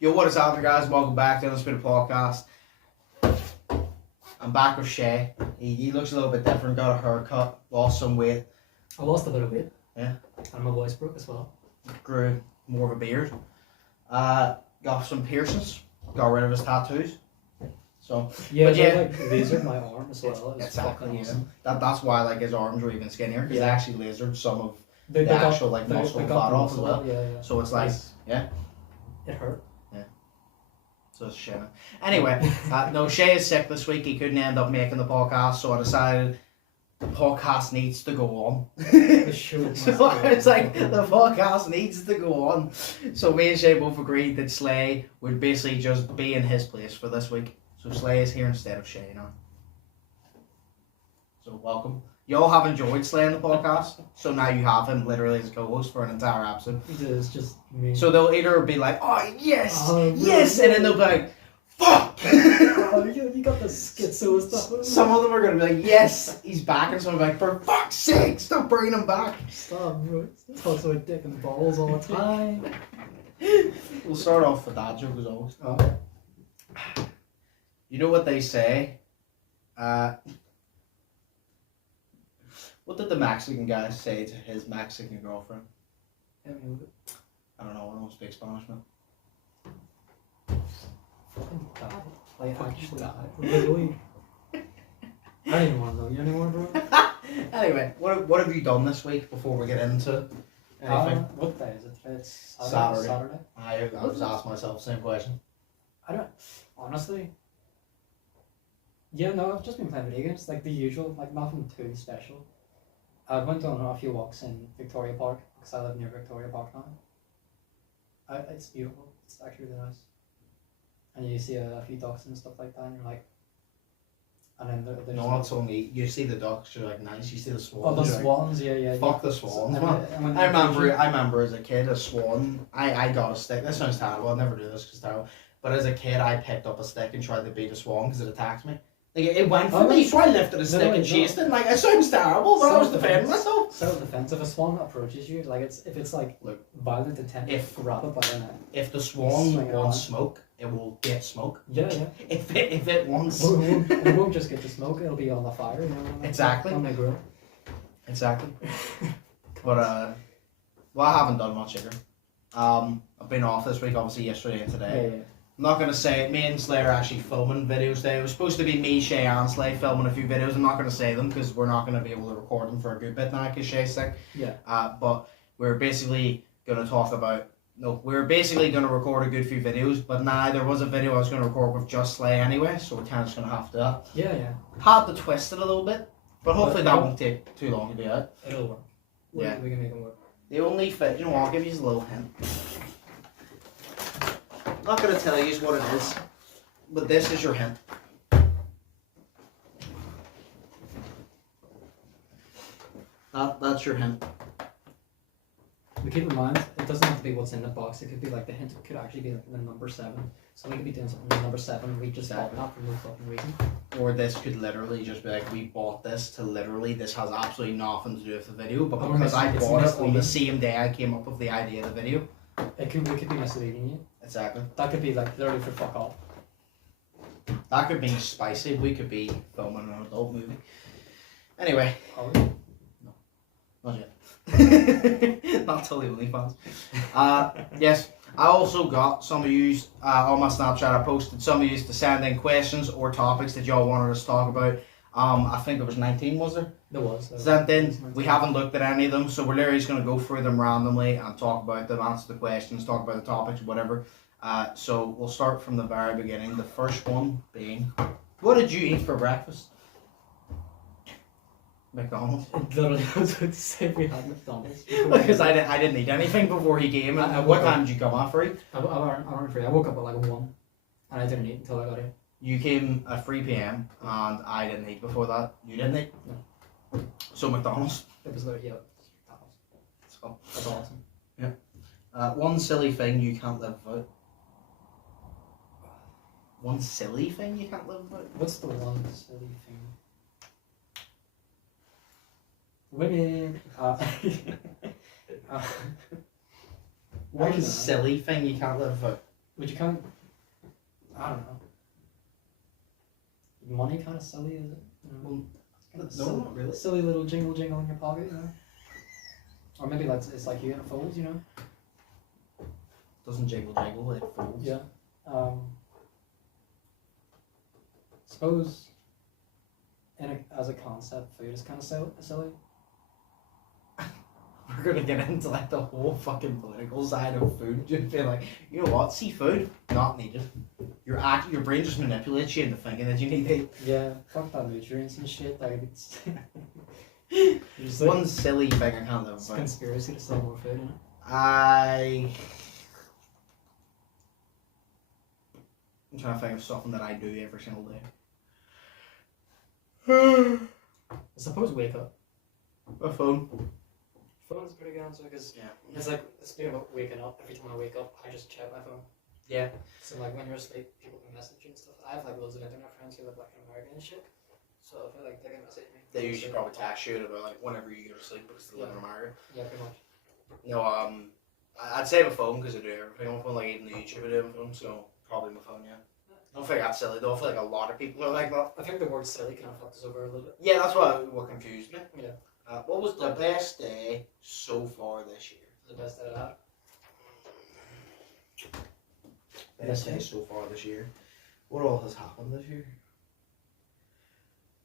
Yo, what is happening, guys? Welcome back to Undisputed Podcast. I'm back with Shay. He looks a little bit different, got a haircut, lost some weight. I lost a bit of weight. Yeah. And my voice broke as well. Grew more of a beard. Got some piercings, got rid of his tattoos. So yeah, but yeah, like lasered my arm as well. It's exactly. fucking awesome. That's why like his arms were even skinnier because they actually lasered some of the got, actual like muscle fat off as well. Yeah. So it's like yeah. It hurt. Yeah. So it's shame. Anyway, no, Shay is sick this week. He couldn't end up making the podcast, so I decided the podcast needs to go on. The show So it's like the podcast needs to go on. So me and Shay both agreed that Slay would basically just be in his place for this week. So Slay is here instead of Shay now. So welcome. You all have enjoyed Slay in the podcast, so now you have him literally as a co-host for an entire episode. It's just me. So they'll either be like, oh yes, yes, no. and then they'll be like, fuck! Oh, you got the schizo stuff. Some of them are going to be like, yes, he's back, and some will be like, for fuck's sake, stop bringing him back. Stop, bro. Talks about dick and balls all the time. We'll start off with that joke as always. Oh. You know what they say? What did the Mexican guy say to his Mexican girlfriend? I don't know, I don't speak Spanish now. Fucking bad. Like, actually bad. Really? I don't even want to know you anymore, bro. Anyway, what have you done this week before we get into anything? What day is it today? It's Saturday. I was asking myself the same question. I don't... Honestly... Yeah, no, I've just been playing video games. Like the usual, like nothing too special. I went on a few walks in Victoria Park because I live near Victoria Park now. It's beautiful. It's actually really nice. And you see a few ducks and stuff like that, and you're like, and then there's No, it's only you see the ducks. You're like nice. You see the swans. Oh, the swans, yeah. Fuck the swans, man. I remember as a kid a swan. I got a stick. This sounds terrible. I'll never do this because it's terrible. But as a kid, I picked up a stick and tried to beat a swan because it attacked me. Like it went for me, so I lifted a stick and chased it. Like it sounds terrible, but I was defending myself. Self-defense. If a swan approaches you, like if it's like look, violent intent, grab it by the neck. If the swan wants smoke, it will get smoke. Yeah. If it wants, it won't just get the smoke. It'll be on the fire. You know. Exactly. On the grill. Exactly. But well, I haven't done much either. I've been off this week, obviously yesterday and today. Yeah. I'm not going to say it. Me and Slay are actually filming videos today. It was supposed to be me, Shay, and Slay filming a few videos. I'm not going to say them because we're not going to be able to record them for a good bit now because Shay's sick. Yeah. But we're basically going to talk about... No, we're basically going to record a good few videos. But now there was a video I was going to record with just Slay anyway. So we're kind of just going to have to... Yeah. Had to twist it a little bit. But hopefully that won't take too long to do it. It'll work. Yeah. We can make it work. The only fit... You know what? I'll give you a little hint. I'm not going to tell you what it is. But this is your hint. That's your hint. We keep in mind, it doesn't have to be what's in the box. It could be like the hint could actually be like the number 7. So we could be doing something with number 7. We just bought that for no fucking reason. Or this could literally just be like, we bought this to literally, this has absolutely nothing to do with the video. But because I bought it on the same day I came up with the idea of the video. We could be misleading you. Exactly. That could be like literally for fuck off. That could be spicy. We could be filming an adult movie. Anyway. Oh. No, not yet. Not till the OnlyFans. Yes, I also got some of you on my Snapchat. I posted some of you to send in questions or topics that y'all wanted us to talk about. I think there was 19, was there? There was. Sent in. We haven't looked at any of them, so we're literally just going to go through them randomly and talk about them, answer the questions, talk about the topics, whatever. So we'll start from the very beginning. The first one being, what did you eat for breakfast? McDonald's. Literally, I was about to say we had McDonald's. Because I didn't eat anything before he came. What time did you come at 3? I wasn't free. I woke up at like 1, and I didn't eat until I got here. You came at 3 p.m. and I didn't eat before that. You didn't eat? No. So McDonald's. It was literally McDonald's. So that's awesome. Yeah. One silly thing you can't live without. One silly thing you can't live without? What's the one silly thing? Women. One silly thing you can't live without. Would you count? I don't know. Money kind of silly, is it? Well, It's no, silly, not really. silly little jingle in your pocket, you know. Or maybe like it's like you in it folds, you know. Doesn't jiggle, it folds. Yeah. Suppose, as a concept, food is kind of silly. We're gonna get into like the whole fucking political side of food. Just feel like, you know what? Seafood not needed. Your brain just manipulates you into thinking that you need it. Yeah, fuck that nutrients and shit. Like it's Just one silly thing I can't live it's without. conspiracy to sell more food, innit? I'm trying to think of something that I do every single day. I suppose wake up. A phone. Phone's a pretty good answer because Yeah. it's like, speaking about waking up, every time I wake up, I just check my phone. Yeah. So like when you're asleep, people can message you and stuff. I have like loads of internet friends who live like in America and shit. So I feel like they can message me. They usually probably text you about like whenever you go to sleep because they live in America. Yeah, pretty much. No, I'd say my phone because I do everything on my phone, like even the YouTube I do on my phone, so probably my phone, yeah. I don't think that's silly though. I feel like a lot of people are like that. I think the word silly kind of fucked us over a little bit. Yeah, that's what confused me. Yeah. What was the best day so far this year? The best that I had. Best day so far this year. What all has happened this year?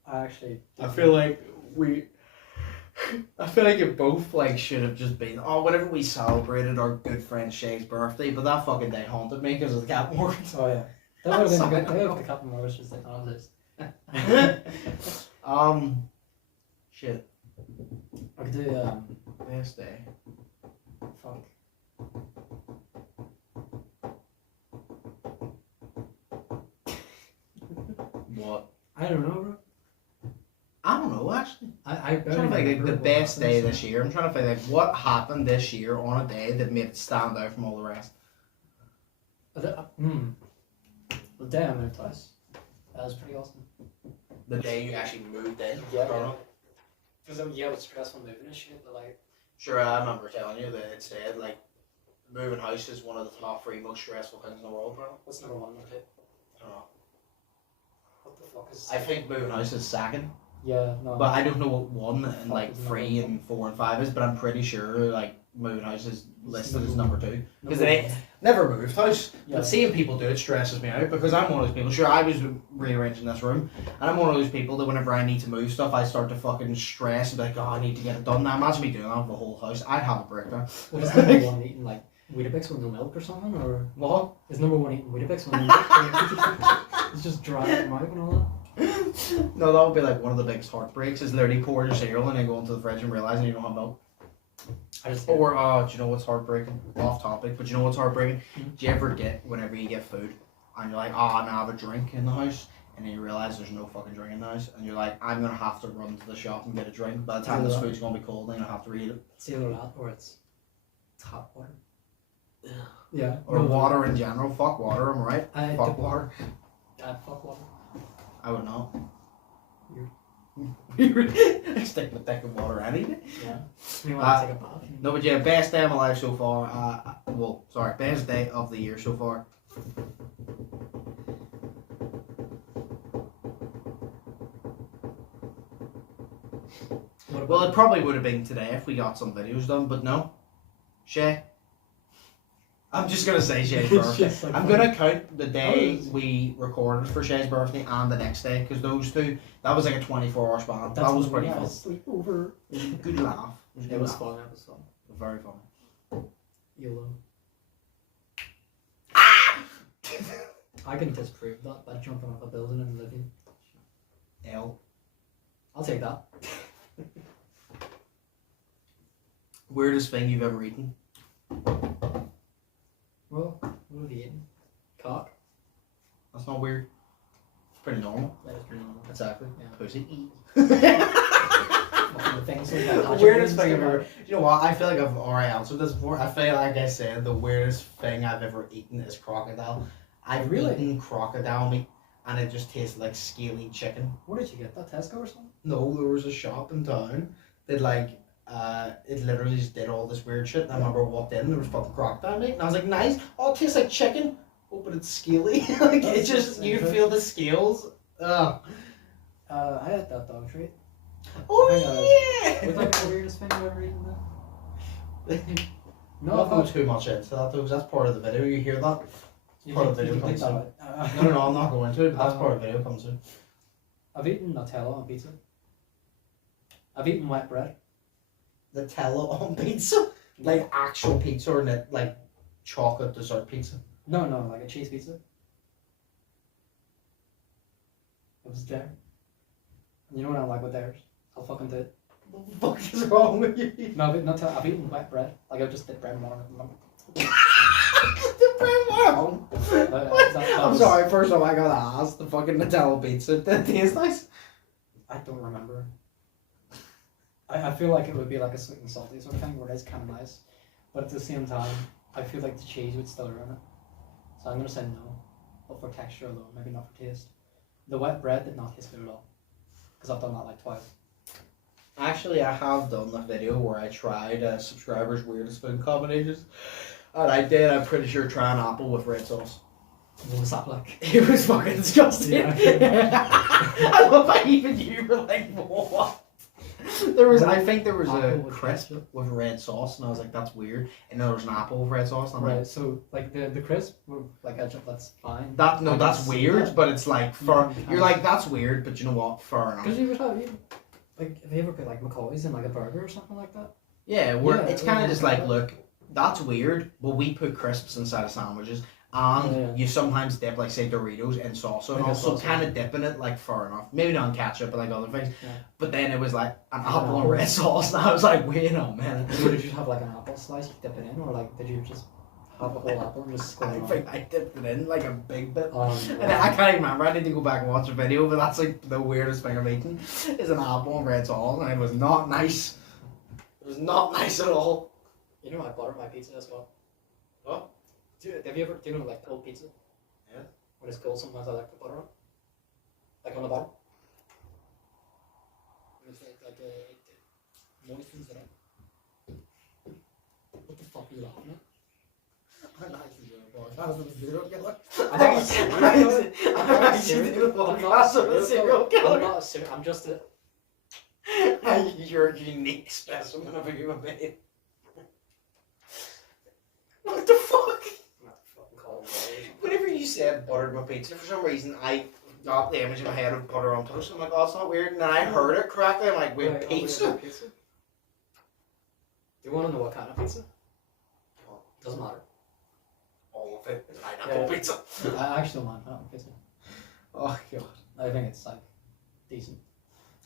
I actually. I feel like it both like should have just been whenever we celebrated our good friend Sheas' birthday, but that fucking day haunted me because of the cat mortgage. Oh yeah. That would have been good. I hope the Captain Morris just like none of this. Shit. I could do Best day. fuck. What? I don't know, bro. I don't know actually. I'm I'm trying to think like the best day this year. I'm trying to think like what happened this year on a day that made it stand out from all the rest. The day I moved house. That was pretty awesome. The day you actually moved in. Yeah. Because it was stressful moving and shit, but like. Sure, I remember telling you that it said like moving house is one of the top 3 most stressful things in the world, bro. What's number 1 or 2? I don't know. What the fuck is? I think moving house is second, Yeah, no. but I don't know what 1 and like Fuck is 3 number and 4 and 5 is. But I'm pretty sure like moving house is listed as number 2 because Number it ain't never moved house. Yeah. But seeing people do it stresses me out because I'm one of those people. Sure, I was rearranging this room, and I'm one of those people that whenever I need to move stuff, I start to fucking stress and be like, oh, I need to get it done. Now imagine me doing that with the whole house. I'd have a breakdown. What is number 1 eating like Weetabix with no milk or something, or What? is number 1 eating Weetabix with no milk? It's just dry out your mouth and all that. No, that would be like one of the biggest heartbreaks is literally pouring your cereal and then going to the fridge and realizing you don't have milk. I just Or, do you know what's heartbreaking? Off topic, but you know what's heartbreaking? Do you ever get, whenever you get food, and you're like, I'm gonna have a drink in the house, and then you realize there's no fucking drink in the house, and you're like, I'm gonna have to run to the shop and get a drink. By the time this food's gonna be cold, I'm gonna have to reheat it. It's either that or it's hot water. Yeah. Or water in general. Fuck water, am I right? Fuck water. Fuck water. I would not. Weird. I stick with thick of water anything. Yeah. You want to take a bath? No, but yeah, best day of my life so far. Best day of the year so far. Well, it probably would have been today if we got some videos done, but no. Shay. I'm just gonna say Shay's birthday. Like I'm gonna count the day we recorded for Shay's birthday and the next day, because those two, that was like a 24-hour span. That was pretty fun. Sleepover. It was a good laugh. It was fun. It was fun. Very fun. YOLO. I can disprove that by jumping off a building and living. L. I'll take that. Weirdest thing you've ever eaten? Well, what have you eaten? Cock? That's not weird. It's pretty normal. That is pretty normal. Exactly. Yeah. Pussy. The Weirdest thing I've ever. You know what? I feel like I've already answered this before. I feel like I said the weirdest thing I've ever eaten is crocodile. I've eaten crocodile meat and it just tasted like scaly chicken. Where did you get that? Tesco or something? No, there was a shop in town that like it literally just did all this weird shit. And I remember I walked in, there was fucking crocodile meat, and I was like, nice. Oh, it tastes like chicken. Oh, but it's scaly. Like it's just you feel the scales. Ugh. I had that dog treat. Oh yeah. Was that the weirdest thing I've ever eaten? No, I'll go too much into that though, because that's part of the video. You hear that? Part of the video comes in. No, I'm not going to it, but that's part of the video comes in. I've eaten Nutella on pizza. I've eaten wet bread. Nutella on pizza? Like actual pizza or like chocolate dessert pizza? No, like a cheese pizza. It was there. You know what I'm like with theirs? I'll fucking do it. What the fuck is wrong with you? No, Nutella. I've eaten wet bread. Like I've just did bread more. The bread wrong. I'm sorry, first of all, I gotta ask, the fucking Nutella pizza, did it taste nice? I don't remember. I feel like it would be like a sweet and salty sort of thing where it's kind of nice. But at the same time, I feel like the cheese would still ruin it. So I'm going to say no. But for texture alone, maybe not for taste. The wet bread did not taste good at all. Because I've done that like twice. Actually, I have done the video where I tried subscribers' weirdest food combinations. And I did, I'm pretty sure, try an apple with red sauce. What was that like? It was fucking disgusting. Yeah. I love how even you were like, what? I think there was a crisp with red sauce, and I was like, that's weird. And then there was an apple with red sauce, and I'm like, so like the crisp, like that's fine. That's weird, but it's like you're like, that's weird, but you know what? Fair enough. Because you would have like, have you ever put like McCoy's in like a burger or something like that? Yeah, it's kind of just like, look, that's weird, but we put crisps inside of sandwiches. And you sometimes dip, like, say, Doritos in salsa, and also kind of dipping it, like, fair enough. Maybe not in ketchup, but like other things. Yeah. But then it was like an apple and red sauce, and I was like, wait a minute. Did you have like an apple slice, you dip it in, or like did you just have a whole apple and just squeeze it on? I think I dipped it in like a big bit. And I can't remember, I need to go back and watch the video, but that's like the weirdest thing I've eaten, is an apple and red sauce, and it was not nice. It was not nice at all. You know I butter my pizza as well. What? Do you know like cold pizza? Yeah. When it's cold, sometimes I like to butter on. Like on the bottom. And it's like it moistens it up. What the fuck are you laughing at? I'm actually doing a podcast with a serial killer. I'm actually doing a podcast with a serial killer. I'm not a serial. I'm just a. You're a unique specimen of a human being. What the fuck? Whenever you said buttered my pizza, for some reason I got the image in my head of butter on toast. I'm like, oh, it's not weird. And then I heard it correctly. I'm like, wait, pizza? Do you want to know what kind of pizza? Doesn't matter. All of it is pineapple pizza. I actually don't mind pineapple pizza. Oh god. I think it's like decent.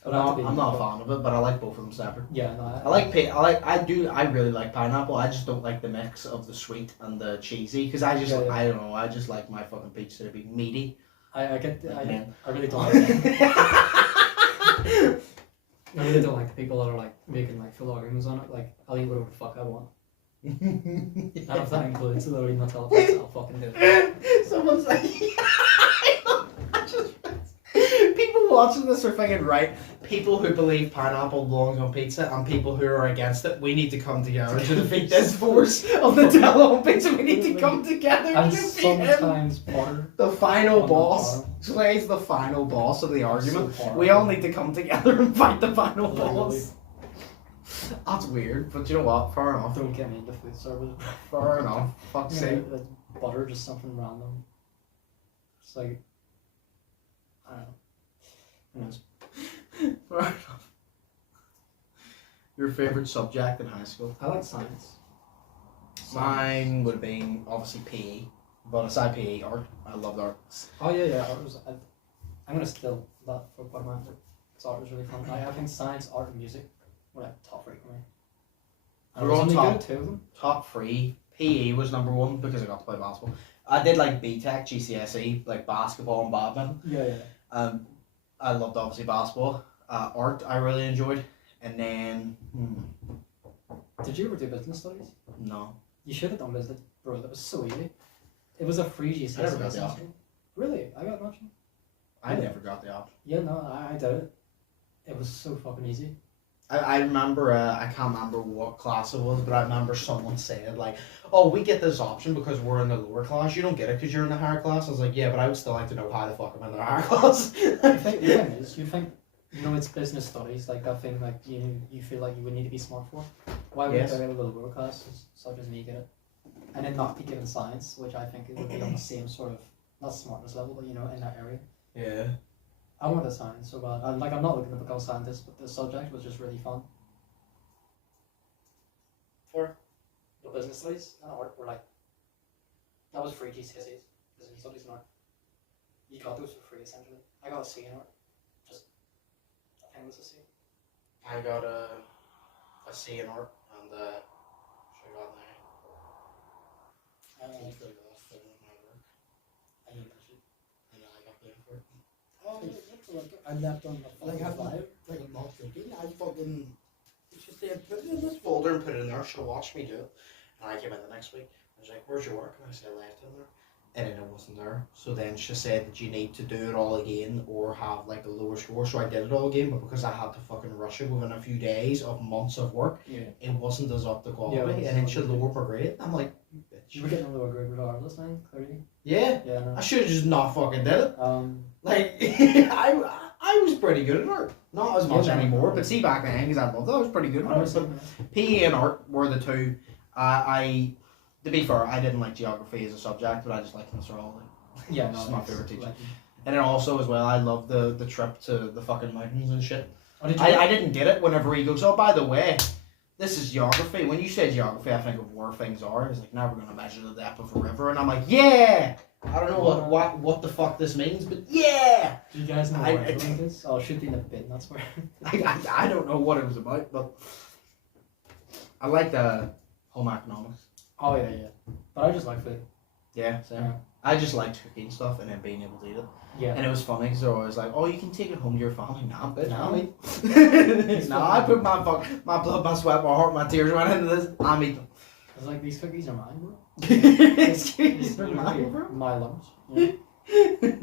I'm not a fan of it, but I like both of them separate. Yeah, no. I really like pineapple. I just don't like the mix of the sweet and the cheesy, because I don't know. I just like my fucking pizza to be meaty. I really don't like it. I really don't like the people that are like making like full arguments on it. Like, I'll eat whatever the fuck I want. And if that includes a little Nutella pizza, I'll fucking do it. Someone's like, people watching this are thinking, right, people who believe pineapple belongs on pizza and people who are against it, we need to come together to defeat this force of Nutella on pizza. We need to come together and to defeat sometimes him. butter. The final boss. Slay's the final boss of the argument. So we all need to come together and fight the final boss. That's weird, but you know what? Fair enough. Don't get me into food service. Fair enough. Fuck's sake. Butter, just something random. It's like, I don't know. Who knows? Fair enough. Your favourite subject in high school? I like science. Mine would have been obviously PE, but aside PE, art. I loved art. Oh yeah, art was. I'm gonna steal that for part of mine because art was really fun. I think science, art, and music were like top three for me. We're on top. Two of them. Top three. PE was number one because I got to play basketball. I did like BTEC, GCSE, like basketball and badminton. Yeah. I loved obviously basketball. Art I really enjoyed, and then. Did you ever do business studies? No. You should have done business, bro. That was so easy. It was a free GCSE. I never got the option. Really? I got an option. I never got the option. Yeah, no, I did it. It was so fucking easy. I remember, I can't remember what class it was, but I remember someone said, like, oh, we get this option because we're in the lower class. You don't get it because you're in the higher class. I was like, yeah, but I would still like to know how the fuck I'm in the higher class. The thing is, you think, it's business studies, like that thing, like, you feel like you would need to be smart for. Why would Yes. the lower classes, such as me, get it? And then not be given science, which I think it would be on the same sort of, not smartness level, but, in that area. Yeah. I wanted science so bad. I'm not looking to become a scientist, but the subject was just really fun. For the business studies and art were like, that was free GCSEs, business studies and art. You got those for free essentially. I got a C in art. Just, I think it was a C. I got a C in art, and I got an A. I I hate that shit. And I got blamed for it. I left on the Like, I'm fire. not joking. I fucking just said, put it in this folder and put it in there. She'll watch me do it. And I came in the next week. I was like, where's your work? And I said, I left it in there. And then it wasn't there. So then she said that you need to do it all again or have like a lower score. So I did it all again, but because I had to fucking rush it within a few days of months of work, it wasn't as up to quality. Yeah, and then she lowered her grade. I'm like, you bitch. You were getting a lower grade regardless, man, clearly. Yeah. Yeah, no. I should have just not fucking did it. Like, I was pretty good at art. Not as much anymore, but see back then, because I loved it, I was pretty good at art. But PE and art were the two. To be fair, I didn't like geography as a subject, but I just liked Australia. Yeah, no, It's my favourite teacher. Like, And then also as well, I loved the trip to the fucking mountains and shit. oh, did you I didn't get it whenever he goes, oh, by the way, this is geography. When you say geography, I think of where things are. It's like, now we're going to measure the depth of a river. And I'm like, yeah! I don't know what the fuck this means, but yeah! Do you guys know where it is? Oh, it should be in the bin, that's where. I don't know what it was about, but I like the home economics. Oh, yeah. But I just like food. Yeah, same. Yeah. I just liked cooking stuff and then being able to eat it. Yeah. And it was funny because I was like, oh, you can take it home to your family. Nah, bitch. No. I mean, nah, I put my blood, my sweat, my heart, my tears went into this. I'm eating. It's like, these cookies are mine, bro. Excuse They're me, mine, bro. my lunch. Yeah.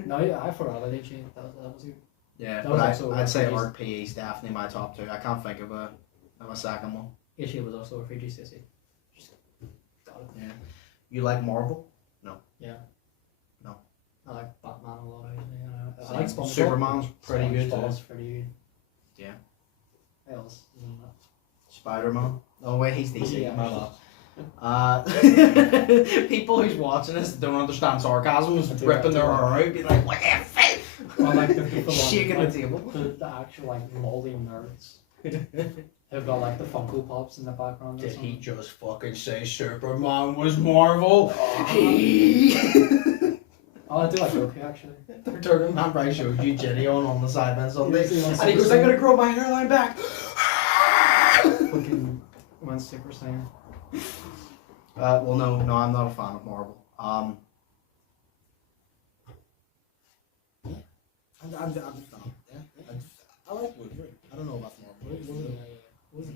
No, yeah, I forgot about it. That was good. Yeah, That but was also I'd say cookies. art PE is definitely my top two. I can't think of a second one. Issue was also a free GCSE. Just got it. Yeah. You like Marvel? Yeah. No. I like Batman a lot. I Same. like SpongeBob. Superman's pretty good too. SpongeBob's pretty good. Yeah. What else? Isn't that? Spider-Man. Oh wait, he's DC. Yeah. My bad. People who's watching this don't understand sarcasm was ripping their hair out, be like, what the fuck? I like the Shaking one, the table. The actual like lolly nerds. They've got like the Funko Pops in the background. Did he just fucking say Superman was Marvel? Oh, I do like Goku actually. They're turning, remember I showed you Jenny on the side on Sunday, Yeah, and he goes, I'm gonna grow my hairline back. Fucking one Super Saiyan. Well, no, I'm not a fan of Marvel. I'm a fan. Yeah. I like Wolverine. I don't know about Marvel. Was Is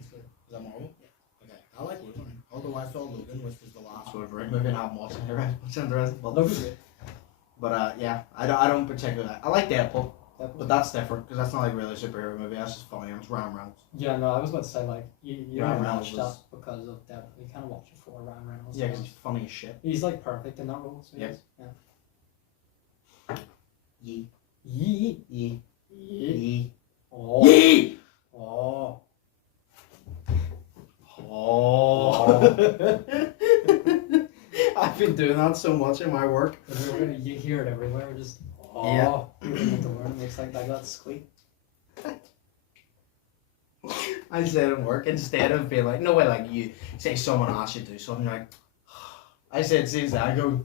that Marvel? Yeah. Okay. I like Wolverine. Although I saw Logan, which was the last Wolverine movie, and I haven't watched it. What's interesting? But yeah, I don't particularly. I like Deadpool, but that's different because that's not like really a superhero movie. That's just funny. It's Ryan Reynolds. Yeah, no, I was about to say like you Ryan don't Reynolds watch that was- because of Deadpool. You kind of watch it for Ryan Reynolds. Yeah, because he's funny as shit. He's like perfect in that role. So Yep. Yeah. Yee. Yee. Yee. Yee. Yee. Oh. Yee. Oh. Oh. I've been doing that so much in my work. You hear it everywhere. Just Yeah. You open the door and it makes like that squeak. I said in work, instead of being like, no way, like you say someone asks you to do something, you're like, I said, since I go,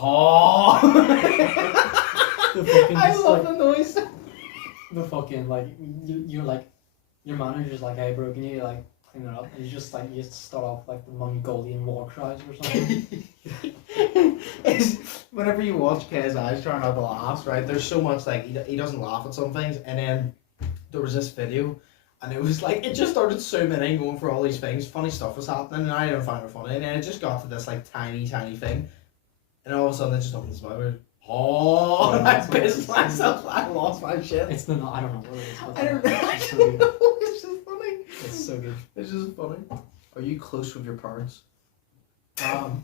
oh. I love the noise. The fucking like you're like your manager's like, hey bro, can you like clean it up? And you just like you start off like the Mongolian war cries or something. It's, whenever you watch Kay's eyes trying not to laugh, right? There's so much like he doesn't laugh at some things, and then there was this video, and it was like it just started zooming in, going for all these things. Funny stuff was happening, and I didn't find it funny. And then it just got to this like tiny thing, and all of a sudden it just opens my mouth. Oh, and I pissed myself. I lost my shit. It's the I don't know what it is. But I don't it's so know. good. It's just funny. It's so good. It's just funny. Are you close with your parents? Hmm?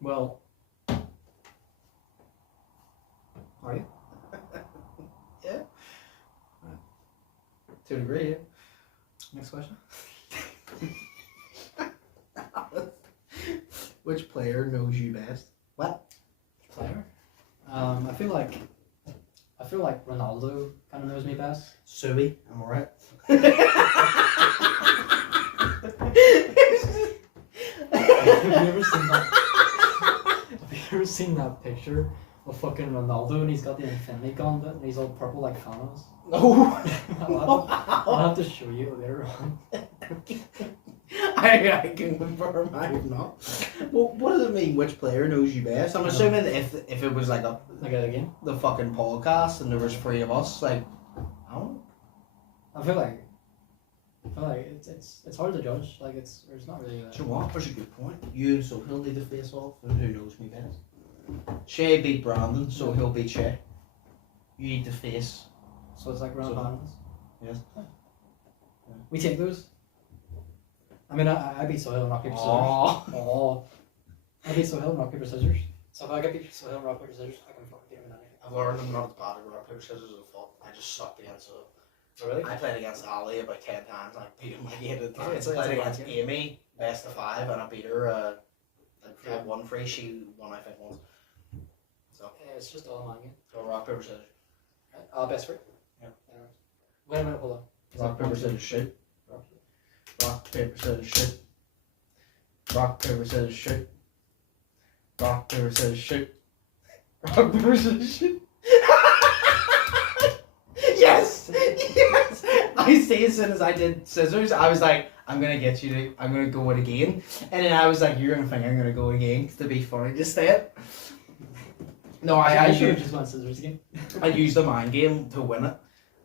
Well, are you? Yeah. To a degree, yeah. Next question. Which player knows you best? What? Player? I feel like Ronaldo kind of knows me best. Suey, I'm alright. Have you ever seen that? Have you ever seen that picture of fucking Ronaldo and he's got the Infinity Gauntlet and he's all purple like Thanos? No. I'll have to show you later on. I can confirm I have not. Well, what does it mean? Which player knows you best? I'm assuming if it was like Again? the fucking podcast and there was 3 of us, like I don't know. I feel like it's hard to judge. Like there's not really. Do you know what? That's a good point. You and Sohail need to face off, and who knows me best? Shay beat Brandon, so he'll beat Shay. You need to face. So it's like round So- hands. Yes. We take those. I mean, I beat Sohail in rock paper scissors. Oh. I beat Sohail in rock paper scissors. So if I get beat Sohail in rock paper scissors, I can fucking beat him in anything. I've learned I'm not as bad at rock paper scissors as I thought. I just sucked against it. Oh, really? I played against Ali about 10 times. I beat him like 8 at a time. It's I a played bad against game. Amy, best of 5, and I beat her. I won 3. She won, I think, once. So, Yeah, it's just all a man game. so rock paper scissors. Right. Best for Yeah. Wait a minute, hold on. Rock paper scissors shoot. Rock. Rock paper scissors shoot. Rock paper scissors shoot. Rock paper scissors shoot. Rock paper scissors shoot. Yes! Yes! I say as soon as I did scissors, I was like, I'm gonna get you to, I'm gonna go it again. And then I was like, you're gonna think I'm gonna go again to be funny, just say it. No, I should have used, just went scissors again. I used the mind game to win it.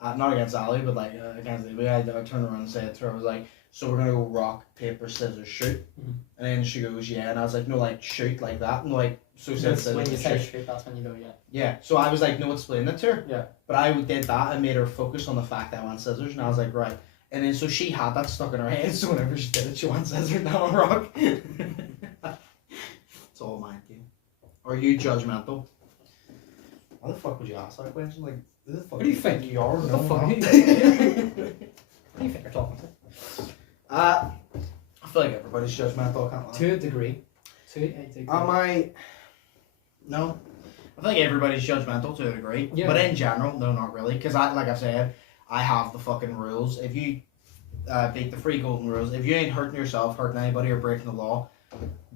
Not against Ali, but like against Lee. I turned around and said to her, I was like, so we're gonna go rock, paper, scissors, shoot. Mhm. And then she goes, yeah. And I was like, no, like shoot like that. And like, so said That's when you scissors, say shoot. straight, that's when you go, yeah. Yeah, so I was like, no, explain it to her. Yeah. But I did that and made her focus on the fact that I went scissors, and I was like, right. And then so she had that stuck in her head, so whenever she did it, she went scissors, now on rock. It's all mind game. Are you judgmental? Why the fuck would you ask that question? Like, who the fuck What do you think? you are? What the No, fuck? I'm Who not. do you think you're talking to? I feel like everybody's judgmental, I can't lie. To a degree. To a degree. Am I? No. I think everybody's judgmental to a degree. Yeah. But in general, no, not really. Because like I said, I have the fucking rules. If you beat the 3 golden rules, if you ain't hurting yourself, hurting anybody, or breaking the law,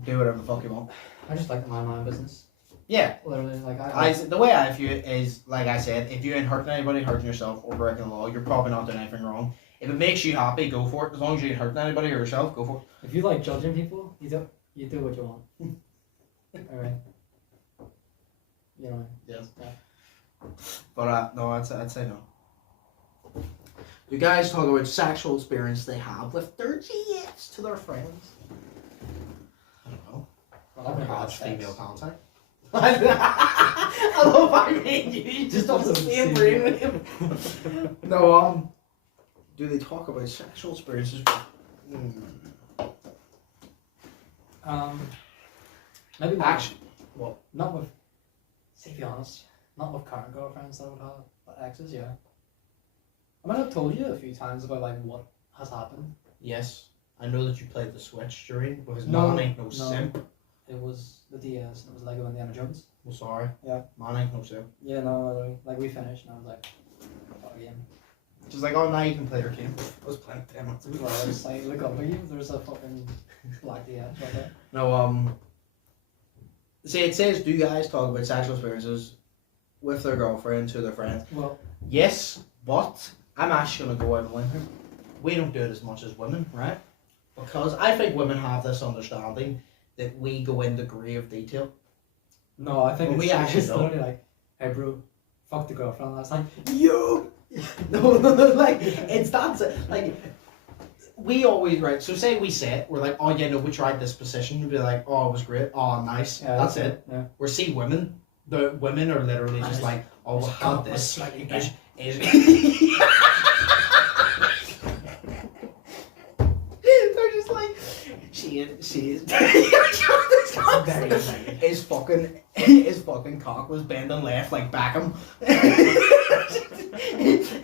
do whatever the fuck you want. I just like to mind my own business. Yeah. Literally, like The way I view it is, like I said, if you ain't hurting anybody, hurting yourself, or breaking the law, you're probably not doing anything wrong. If it makes you happy, go for it. As long as you ain't hurting anybody or yourself, go for it. if you like judging people, you do what you want. Alright. You know. Yes. Yeah. But no, I'd say no. You guys talk about sexual experience they have with their GFs to their friends. I don't know. Well, I've never had Perhaps sex. female contact. I love how you just on the same brain with him. No, do they talk about sexual experiences? Maybe not. Actually, what? Not with. To be honest, not with current girlfriends that I would have, but exes, yeah. I might have told you a few times about like what has happened. Yes, I know that you played the Switch during, because No, man ain't no no. simp. It was the DS and it was Lego Indiana Jones. I'm sorry. Yeah. Man ain't no simp. Yeah, no, like we finished and I was like, fuck again. Just like, oh, now you can play your game. I was playing 10 minutes. Well, I was like, look up at you, there's a fucking black DS right there. No, see, it says, do guys talk about sexual experiences with their girlfriend to their friends? Well, Yes, but I'm actually going to go out on a limb here. We don't do it as much as women, right? Because I think women have this understanding that we go into grave detail. no, I think Well, it's, we actually it's don't. literally like, hey bro, fuck the girlfriend last night. You! No, like, it's that, like, we always, right, so say we say it, we're like, oh yeah, no, we tried this position, we'd be like, oh, it was great, oh, nice, Yeah, that's it. Yeah. Where see women, the women are literally just like, oh, we had this, Slightly here's, is they're just like she is Very exciting. his fucking cock was bending left like Beckham.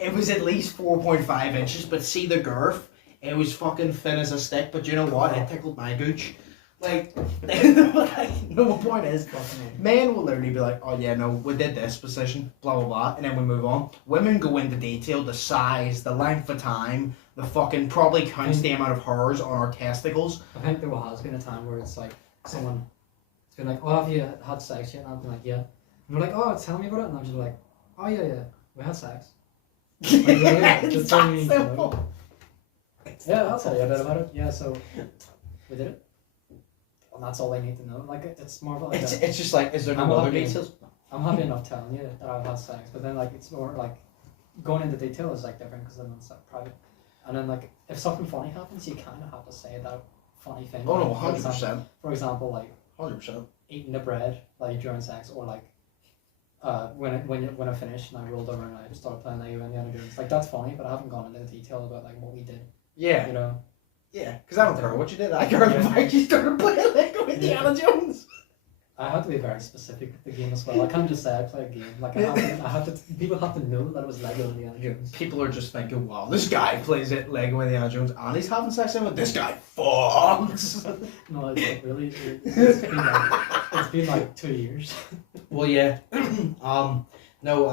It was at least 4.5 inches, but see the girth, it was fucking thin as a stick, but you know what, it tickled my gooch. Like, no point is, men will literally be like, oh yeah, no, we did this position, blah blah blah, and then we move on. Women go into detail, the size, the length of time, the fucking probably counts the amount of hairs on our testicles. I think there has been a time where it's like someone it's been like, oh, have you had sex yet? And I've been like, yeah. And they're like, oh, tell me about it. And I'm just like, oh yeah, we had sex. Like, It's all that you need to know. simple. Yeah, I'll tell you a bit about it. Yeah, so we did it. And that's all I need to know. Like it's more of like It's just like, is there no I'm other happy- details? I'm happy enough telling you that I've had sex, but then like it's more like going into detail is like different because then it's like private. And then like if something funny happens, you kind of have to say that funny thing. Oh no, Like, for 100%. For example, like 100%. eating the bread like during sex, or like when I finished and I rolled over and I started playing Lego Indiana Jones. Like that's funny, but I haven't gone into detail about like what we did. Yeah. You know. Yeah, because I don't care what you did. I care the fact you started playing Lego Indiana Jones. I have to be very specific with the game as well. I can't just say I play a game. Like I have to. People have to know that it was Lego Indiana Jones. People are just thinking, wow, this guy plays it Lego Indiana Jones and he's having sex with this guy. Fucks. No, it's like really. It's been like 2 years. Well, yeah. No,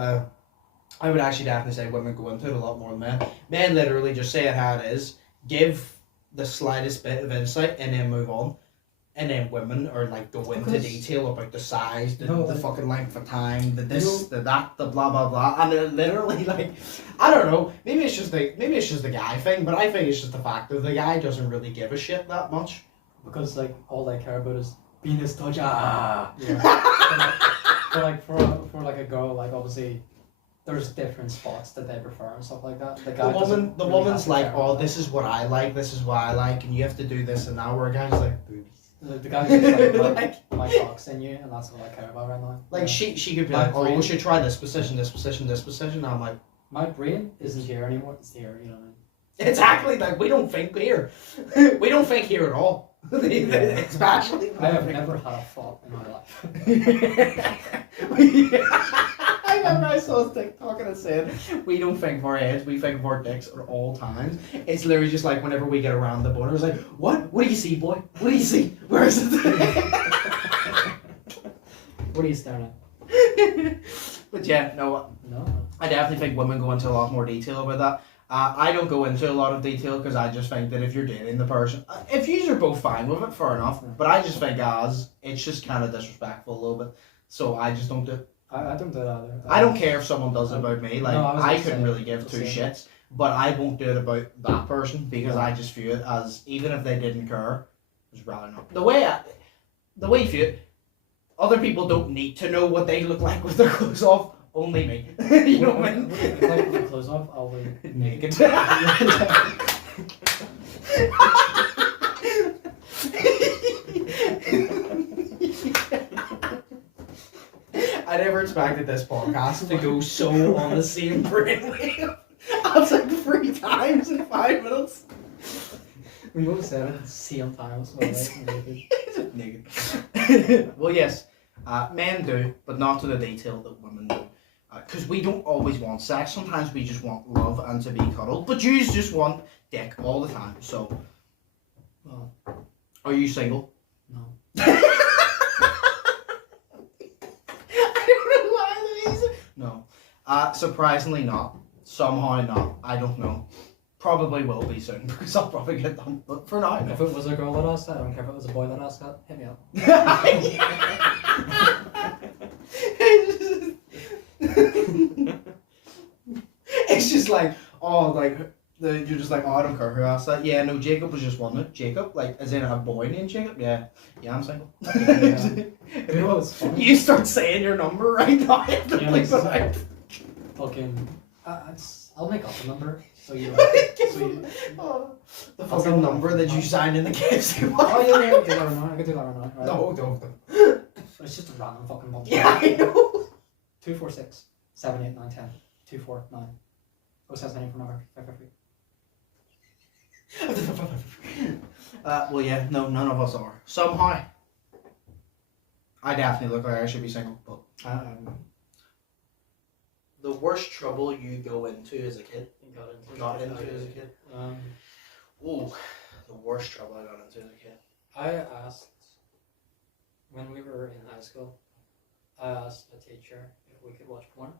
I would actually definitely say women go into it a lot more than men. Men literally just say it how it is, give the slightest bit of insight, and then move on. And then women are like go into Because- detail about the size, the No, fucking length of time, the this, the that, the blah blah blah, and they're literally like, I don't know, maybe it's just the guy thing, but I think it's just the fact that the guy doesn't really give a shit that much. Because like all they care about is penis touch. Yeah. But like for like a girl, like obviously there's different spots that they prefer and stuff like that. The guy doesn't The really woman's have to like, care oh, about this is what I like, this is what I like, and you have to do this and that. Where a guy's like, boobies. The guy's just like, Like- my cock's in you, and that's what I care about right now. Like Yeah. she could be My like, oh, we brain- should try this position, this position, this position. And I'm like, My brain isn't here anymore. It's here, you know what I mean? exactly, like we don't think here, we don't think here at all. Especially, I have never had a thought in my life. I remember I saw a TikTok and it said, we don't think of our heads, we think of our dicks at all times. It's literally just like whenever we get around the border, it's like, what? What do you see, boy? What do you see? Where is it? What are you staring at? But yeah, no, No. I definitely think women go into a lot more detail about that. I don't go into a lot of detail because I just think that if you're dating the person, if you are both fine with it, fair enough. But I just think it's just kind of disrespectful a little bit. So I just don't do it. I don't do that either. I don't care if someone does it about me. Like No, I was I gonna couldn't say really give the two same. shits. But I won't do it about that person because Yeah. I just view it as, even if they didn't care, it's rather not. The way you view it, other people don't need to know what they look like with their clothes off. Only me. You know what I mean? If I put my clothes off, I'll be Naked. I never expected this podcast to go so on the same brainwave. I was like 3 times in 5 minutes. We both said it at the same time. So Naked. Well, yes, men do, but not to the detail that women do. Because we don't always want sex. Sometimes we just want love and to be cuddled. But you just want dick all the time. So, Well, are you single? no. I don't know why, Louise. No. Surprisingly not. Somehow not. I don't know. Probably will be soon because I'll probably get them. But for now, If no. it was a girl that asked that, I don't care if it was a boy that asked that, hit me up. It's just like, oh, like, you're just like, oh, I don't care who asked that. Yeah, no, Jacob was just wondering. Jacob? Like, as in a boy named Jacob? Yeah. Yeah, I'm single. You know what's funny? You start saying your number right now. I have to Yeah, bleep it's it out. Fucking, I'll make up a number. So you. Oh, the fucking number that you signed in the KFC. Oh yeah, I could do that right now. I could do that right now. Right? No, don't. But it's just a random fucking number. Yeah, I know. 246 78910. 249. Oh, says my name for number 553. Well, yeah, no, none of us are. Somehow. I definitely look like I should be single, but the worst trouble you go into as a kid. Got into as a kid. Ooh, the worst trouble I got into as a kid. I asked when we were in high school. I asked a teacher if we could watch porn.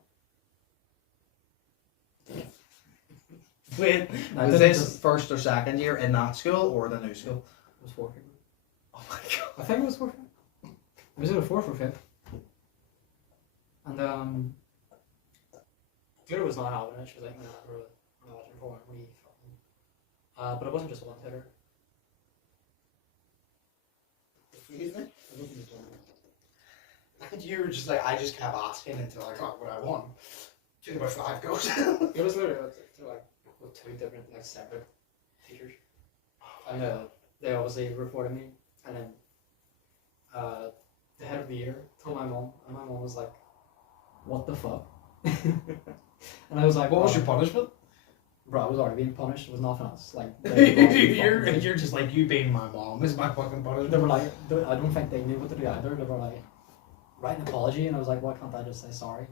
Wait, No, was this first or second year in that school or the new school? It was fourth. Oh my god. I think it was fourth. Was it a fourth or fifth? And Twitter was not having it. She was like, "Nah, we're not watching porn. We fucking." But it wasn't just one Twitter. Excuse me? And you were just like, I just kept asking until I got what I want. Took about 5 goes. It was literally like with 2 different like separate teachers, and they obviously reported me, and then the head of the year told my mom, and my mom was like, "What the fuck?" And I was like, What was your punishment? Bro, I was already being punished. It was nothing else. Like you're just like, you being my mom is my fucking punishment. They were like, I don't think they knew what to do either. They were like, write an apology, and I was like, why can't I just say sorry?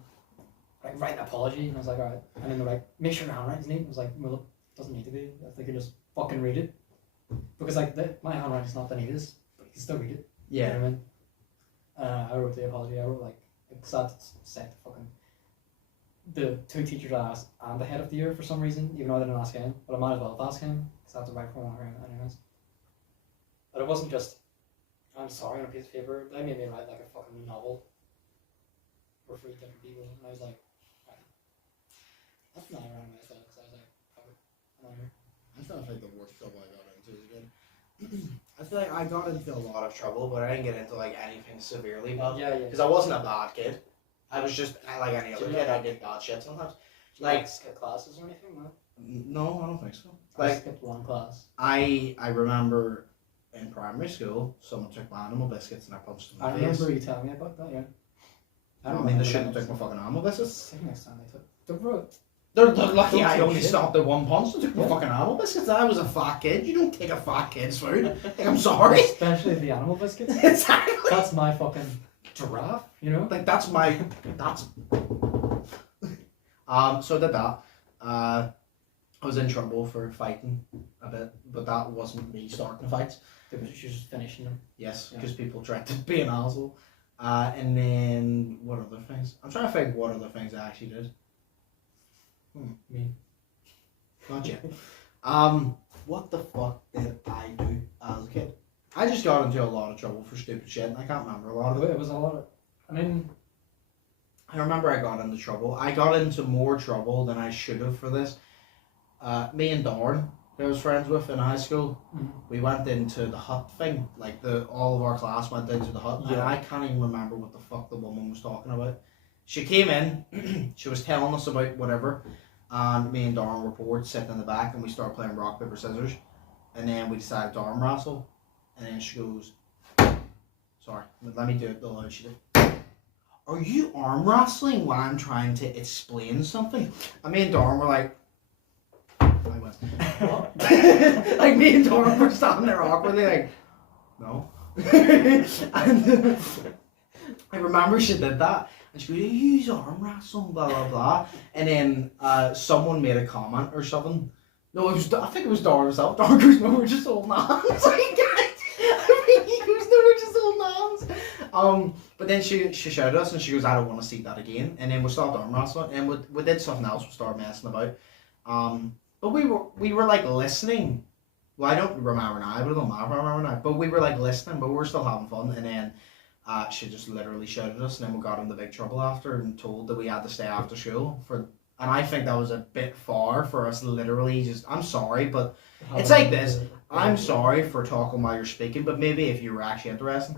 Like, write an apology, and I was like, alright. And then they're like, make sure your handwriting's neat. I was like, well, it doesn't need to be. If they could just fucking read it. Because, like, my handwriting's not the neatest, but you can still read it. Yeah. You know what I mean? I wrote the apology. I wrote, like, sad set fucking the 2 teachers I asked and the head of the year for some reason, even though I didn't ask him. But I might as well have asked him, because I have to write for one anyways. But it wasn't just, I'm sorry on a piece of paper. They made me write, like, a fucking novel for 3 different people, and I was like, right. That's not around my thoughts. I was like, fuck it. I'm out here. That's not like the worst trouble I got into as a kid. I feel like I got into a lot of trouble, but I didn't get into like anything severely bad. Yeah. Because I wasn't a bad kid. I was just like any other kid. I did bad shit sometimes. Like, skip classes or anything, no? No, I don't think so. I Like, skipped 1 class. I remember in primary school, someone took my animal biscuits and I punched them I in the face. remember you telling me about that, yeah. I mean, they shouldn't have took my fucking animal biscuits. I think next time they took. They're They're lucky Don't I take only shit. stopped at 1 punch and took my Yeah. fucking animal biscuits. I was a fat kid. You don't take a fat kid's food. Like, I'm sorry. Especially the animal biscuits. Exactly. That's my fucking giraffe, you know? Like, that's. So I did that. I was in trouble for fighting a bit, but that wasn't me starting the fights. They were just finishing them. Yes, Yeah. because people tried to be an asshole. And then, what other things? I'm trying to think what other things I actually did. Me. Not yet. What the fuck did I do as a kid? I just got into a lot of trouble for stupid shit, and I can't remember a lot of it. It was a lot of. I mean, I remember I got into trouble. I got into more trouble than I should have for this. Me and Darn, who I was friends with in high school, we went into the hut thing. Like, all of our class went into the hut, and Yeah. I can't even remember what the fuck the woman was talking about. She came in, she was telling us about whatever, and me and Darn were bored, sitting in the back, and we started playing rock, paper, scissors, and then we decided to arm wrestle, and then she goes, sorry, let me do it the loud she did. Are you arm wrestling when I'm trying to explain something? And me and Darn were like, I went, what? Like, me and Darn were standing there awkwardly, like, no. And I remember she did that, and she goes, you use arm wrestling, blah, blah, blah. And then someone made a comment or something. No, I think it was Darn himself. Darn goes, no, we're just old hands. He goes, no, we're just old hands. But then she shouted us, and she goes, I don't want to see that again. And then we stopped arm wrestling, and we did something else. We started messing about. But we were like listening. Well, I don't remember now, but it don't matter if I remember now. But we were like listening, but we were still having fun. And then she just literally shouted us, and then we got into big trouble after and told that we had to stay after school for. And I think that was a bit far for us. Literally, just I'm sorry, but it's like this. I'm sorry for talking while you're speaking, but maybe if you were actually interested,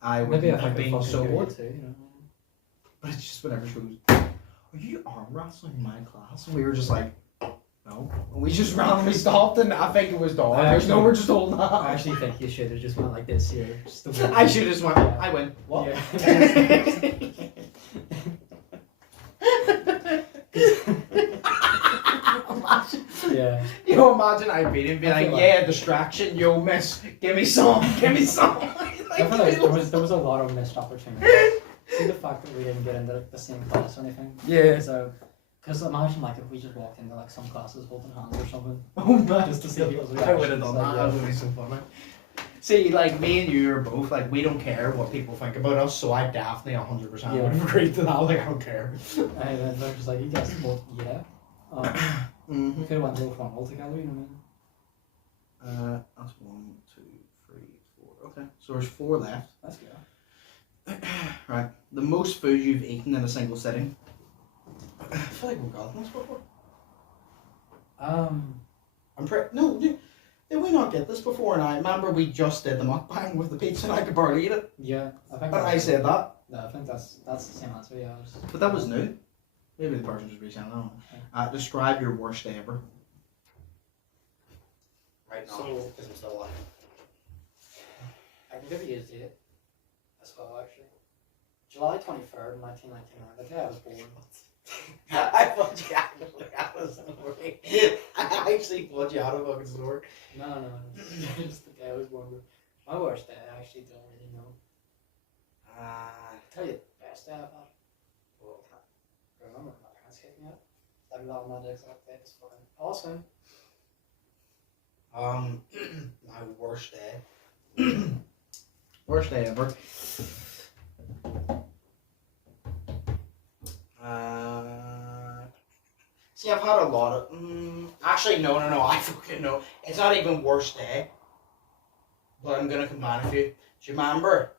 I would have been so bored. Too, you know? But it's just whenever she goes, "Are you arm wrestling in my class?" And we were just like, no. And we just randomly stopped, and I think it was Dawn. There's no, we're just holding on. I actually think you should have just went like this here. Just the I should have just went, I win. What? Yeah. imagine I beat him and be I like, feel like- yeah, distraction, yo, miss, give me some. I feel like there was a lot of missed opportunities. See the fact that we didn't get into the same class or anything. Yeah. So, because imagine like if we just walked into like some classes holding hands or something. Oh man, Just to see people's I would have reactions, done like, that. yeah. That would be so funny. See, like me and you are both like we don't care what people think about us, so I definitely 100% Yeah. would have agreed to that. Like I don't care. And then they're just like, you guys both, yeah. We could have went real formal together, you know what I mean? That's 1, 2, 3, 4. Okay, so there's 4 left. Let's go. Right, the most food you've eaten in a single sitting. I feel like we've got this before. I'm no. Did we not get this before? And I remember we just did the mukbang with the pizza, and I could barely eat it. Yeah, I think. And I said that, No, I think that's the same answer. Yeah. but that was new. Maybe the person just reached out. I don't know. Describe your worst day ever. Right now, because I'm still alive. I can give you a date as well, actually. July 23rd, 1999. The day I was born. I thought you actually had a story. I actually thought you had a fucking story. No. Just the day I was born. My worst day, I actually don't really know. I'll tell you the best day I've had. Well, I remember my parents kicked me out. Like that on that exact day. It's fucking awesome. My worst day. Worst day ever. See, I've had a lot of. Actually, no. I fucking know. It's not even worst day. But I'm gonna combine a few. Do you remember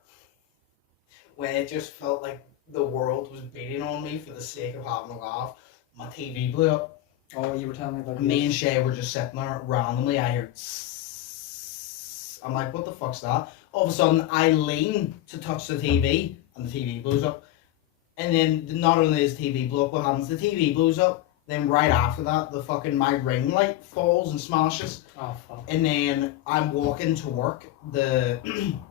when it just felt like the world was beating on me for the sake of having a laugh? My TV blew up. Oh, you were telling me about Me and Shay were just sitting there randomly. I heard. Tss. I'm like, what the fuck's that? All of a sudden, I lean to touch the TV, and the TV blows up. And then not only is the TV blow up, what happens? The TV blows up. Then right after that, the fucking my ring light falls and smashes. Oh fuck. And then I'm walking to work the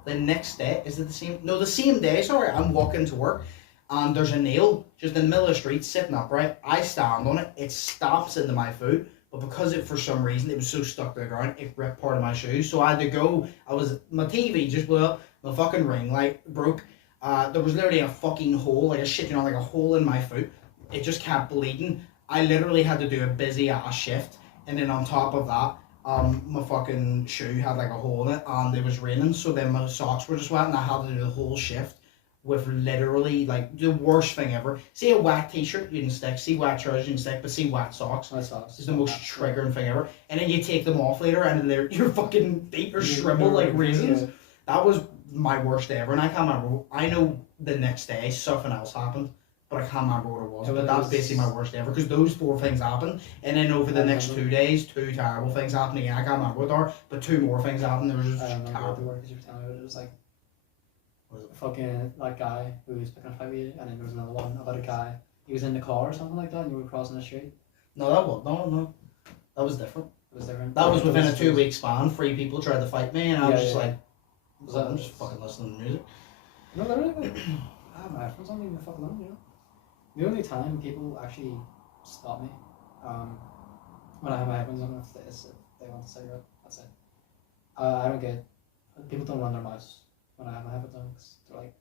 next day. Is it the same? No, the same day. Sorry, I'm walking to work, and there's a nail just in the middle of the street sitting upright. I stand on it. It stomps into my foot, but because it for some reason it was so stuck to the ground, it ripped part of my shoe. So I had to go. My TV just blew up. My fucking ring light broke. There was literally a fucking hole, like a hole in my foot. It just kept bleeding. I literally had to do a busy ass shift, and then on top of that, my fucking shoe had like a hole in it, and it was raining, so then my socks were just wet, and I had to do the whole shift with literally like the worst thing ever. See a wet t-shirt, you can stick. See wet trousers, you can stick, but see wet socks. My socks. It's the most triggering thing ever. And then you take them off later, and your fucking feet are shriveled like raisins. That was my worst day ever, and I can't remember. I know the next day something else happened, but I can't remember what it was. But that's basically my worst day ever, because those 4 things happened, and then over the next 2 days, 2 terrible things happened again. I can't remember what they are, but 2 more things happened. There was just I don't remember what they terrible. were because you were telling me. It was like What was it? fucking that guy who was picking a fight with you, and then there was another one about a guy. He was in the car or something like that, and you were crossing the street. No, no. That was different. It was different. That was within a 2-week span. 3 people tried to fight me, and I was just like, Was that- I'm just fucking listening to music. No, literally. Like, I have my headphones on, leave me the fuck alone, you know. The only time people actually stop me, when I have my headphones on, if they want a cigarette, that's it. I don't get. People don't run their mouths when I have my headphones on, because they're like.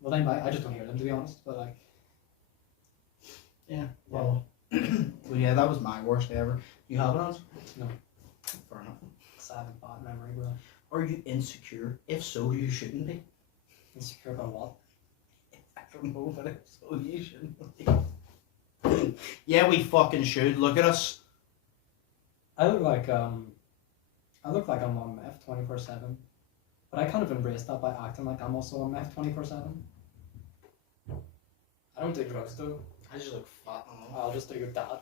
Well, they might. I just don't hear them, to be honest. But like. Yeah. Well, well, yeah, that was my worst day ever. You have it on? No. Fair enough. Cause I have a bad memory, bro. Are you insecure? If so, you shouldn't be. Insecure about what? I don't know, but if so, you shouldn't be. Yeah, we fucking should. Look at us. I look like I'm on meth 24/7, but I kind of embrace that by acting like I'm also on meth 24/7. I don't do drugs though. I just look fat. I'll just do your dad.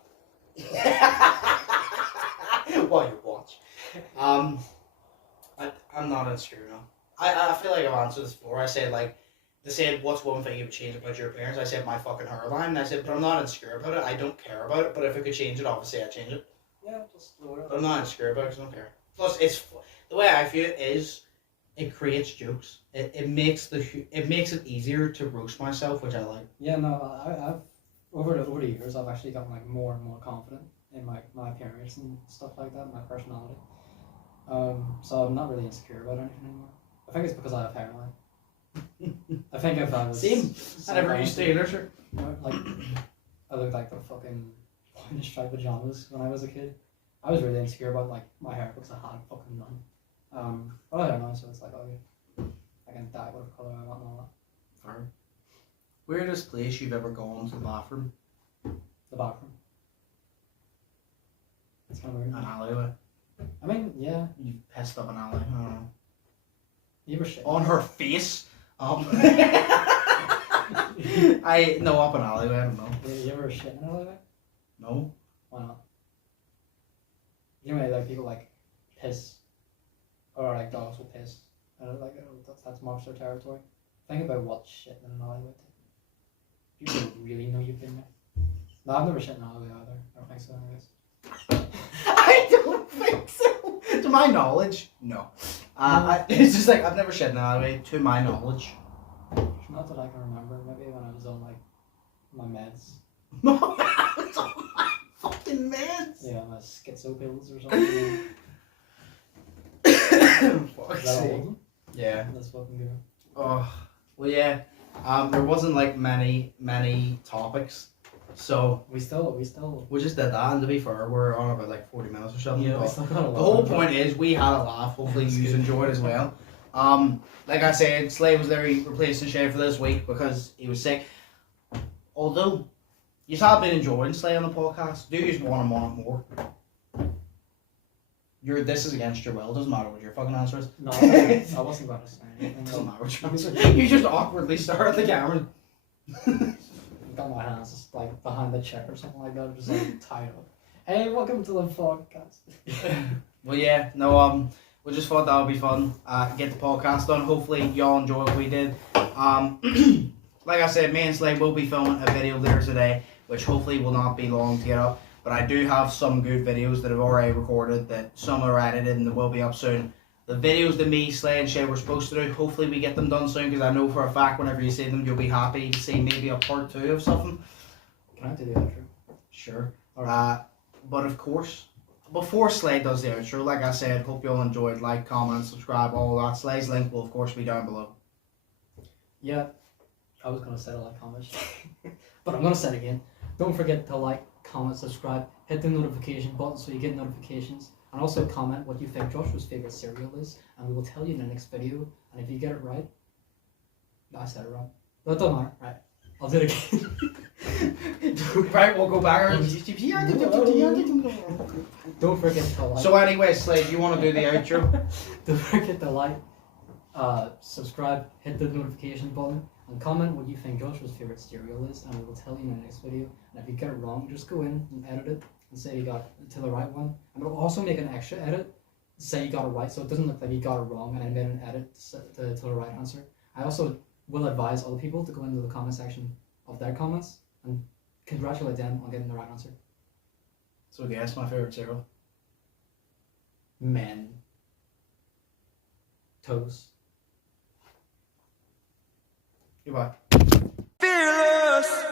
While you watch. I'm not insecure now. I feel like I've answered this before. I said they said, what's one thing you would change about your appearance? I said my fucking hairline. And I said, but I'm not insecure about it. I don't care about it. But if I could change it, obviously I'd change it. Yeah, just lower it. But I'm not insecure about it because I don't care. Plus, the way I feel it is, it creates jokes. It makes it easier to roast myself, which I like. Yeah, no, I've over the years I've actually gotten like more and more confident in my appearance and stuff like that, my personality. So I'm not really insecure about anything anymore. I think it's because I have hairline. I think if I was Same. I never used to either, sure. You know, like I looked like the fucking pointed striped pajamas when I was a kid. I was really insecure about like my hair because I had fucking none. But I don't know, so it's like, oh, I can dye whatever colour I want and all that. Fair. Weirdest place you've ever gone to the bathroom? The bathroom. It's kind of weird. An alleyway. I mean, yeah. You pissed up an alley. I don't know. You ever shit? On her face. I no, up an alleyway. I don't know. You ever shit in an alleyway? No. Why not? You know, like people like piss, or like dogs will piss. Like that's monster territory. Think about what shit in an alleyway. You don't really know you've been there. No, I've never shit in an alleyway either. I don't think so, anyways. I don't think so. To my knowledge, no. It's just like I've never shit in an alleyway. To my knowledge. Not that I can remember. Maybe when I was on like my meds. Fucking meds. Yeah, my schizo pills or something. Fuck's Is that sake. all of them? Yeah. That's fucking good. Oh, well, yeah. There wasn't like many topics, so We still. we just did that. And to be fair, we're on about like 40 minutes or something. Yeah, we but still got a lot. the whole of point is we had a laugh. Hopefully That's you good. enjoyed as well. Like I said, Slay was there replacing Shay for this week because he was sick. Although you have been enjoying Slay on the podcast, do you just want him on it more? This is against your will. Doesn't matter what your fucking answer is. No, I wasn't about to say anything. Doesn't matter what your answer is. You just awkwardly stare at the camera. Got my hands just like behind the chair or something like that, just like tied up. Hey, welcome to the podcast. Well, yeah, no, we just thought that would be fun. Get the podcast done. Hopefully, y'all enjoy what we did. Like I said, me and Slade will be filming a video later today, which hopefully will not be long to get up. But I do have some good videos that I've already recorded that some are edited and they will be up soon. The videos that me, Slade, and Shay were supposed to do, hopefully we get them done soon because I know for a fact whenever you see them, you'll be happy to see maybe a part 2 of something. Can I do the outro? Sure. But of course, before Slade does the outro, like I said, hope you all enjoyed. Like, comment, subscribe, all that. Slade's link will of course be down below. Yeah, I was gonna say to like, comment, but I'm gonna say it again. Don't forget to like, comment, subscribe, hit the notification button so you get notifications, and also comment what you think Joshua's favorite cereal is, and we will tell you in the next video. And if you get it right, I said it wrong. That don't matter. Right, I'll do it again. Right, we'll go back. Don't forget to like. So anyway, Slade, you want to do the outro? Don't forget to like, subscribe, hit the notification button, and comment what you think Joshua's favorite cereal is, and we will tell you in the next video. And if you get it wrong, just go in and edit it and say you got it to the right one. And we'll also make an extra edit, say you got it right, so it doesn't look like you got it wrong, and I made an edit to the right answer. I also will advise other people to go into the comment section of their comments and congratulate them on getting the right answer. So guess my favorite cereal. Men. Toes. Goodbye. Fearless.